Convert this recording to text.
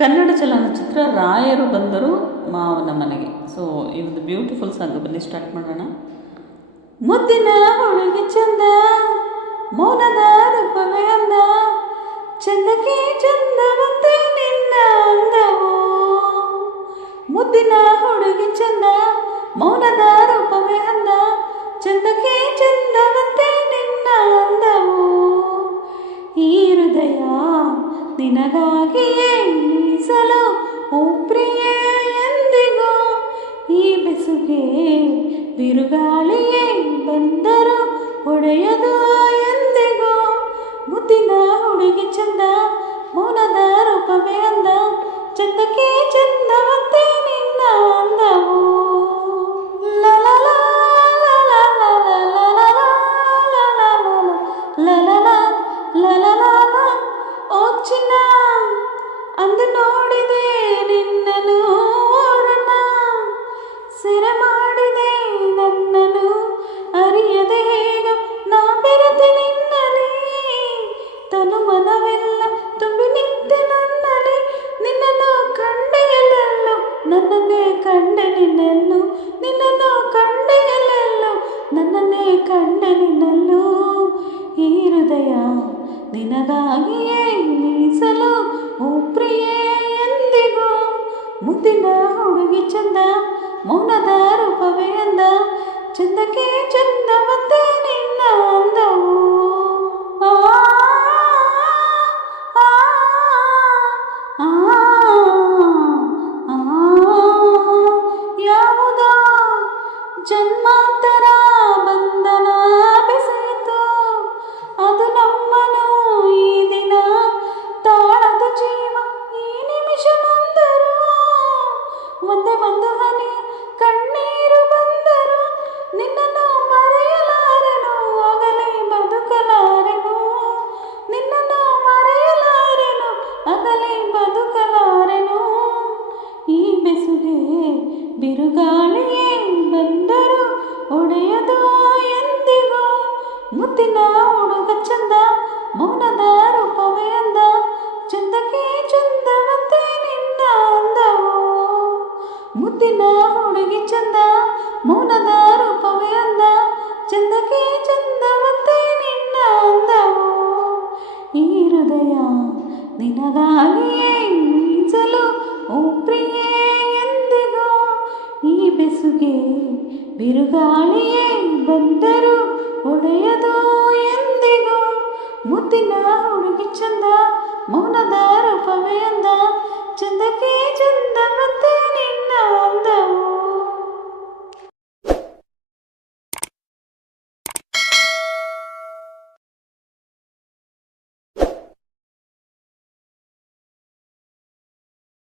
ಕನ್ನಡ ಚಲನಚಿತ್ರ ರಾಯರು ಬಂದರು ಮಾವನ ಮನೆಗೆ. ಸೊ ಇದು ಬ್ಯೂಟಿಫುಲ್ ಸಾಂಗ್ ಬನ್ನಿ ಸ್ಟಾರ್ಟ್ ಮಾಡೋಣ. ಮುದ್ದಿನ ಹುಡುಗಿ ಚಂದ, ಮೌನದ ರೂಪವೇ ಅಂದ ಚಂದಕ್ಕೆ ಚಂದವಂತೆ ನಿನ್ನ ಅಂದವು ಮುದ್ದಿನ ಹುಡುಗಿ ಚಂದ, ಮೌನದ ರೂಪವೇ ಅಂದ ಚಂದಕ್ಕೆ ಚಂದವಂತೆ ನಿನ್ನ ಅಂದವು ಈ ಹೃದಯ ನಿನಗಾಗಿಯೇ ಬಿರುಗಾಳಿಯೇ ಬಂದರು ಒಡೆಯದು ಎಂದಿಗೂ ಮುದ್ದಿನ ಹುಡುಗಿ ಚಂದ ಮೌನದ ರೂಪವೇ ಅಂದ ಚಂದಕ್ಕೆ ಚಂದವಂತೆ ನಿನ್ನ ಅಂದವು ಲಲಲ, ಓ ಚಿನ್ನ ಅಂದು ನೋಡಿದೆ ನಿನಗಾಗಿಯೇ ಮೀಸಲು ಓ ಪ್ರಿಯೆ ಎಂದಿಗೂ ಮುದ್ದಿನ ಹುಡುಗಿ ಚಂದ ಮೌನದ ರೂಪವೇ ಅಂದ ಚಂದಕ್ಕೆ ಚಂದವಂತೆ ನಿನ್ನ ಅಂದವು ಆ, ಆ, ಆ, ಆ, ಯಾವುದೋ ಜನ್ಮಾಂತರ ಒಂದೇ ಒಂದು ಹನಿ ಹುಡುಗಿ ಚಂದ, ಮೌನದ ರೂಪವೇ ಅಂದ. ಚಂದಕ್ಕೆ ಚಂದವಂತೆ ನಿನ್ನ ಅಂದವು. ಈ ಹೃದಯ ನಿನಗಾಗಿಯೇ ಮೀಸಲು ಒಪ್ರಿಯೇ ಎಂದಿಗೂ ಈ ಬೆಸುಗೆ ಬಿರುಗಾಳಿಯೇ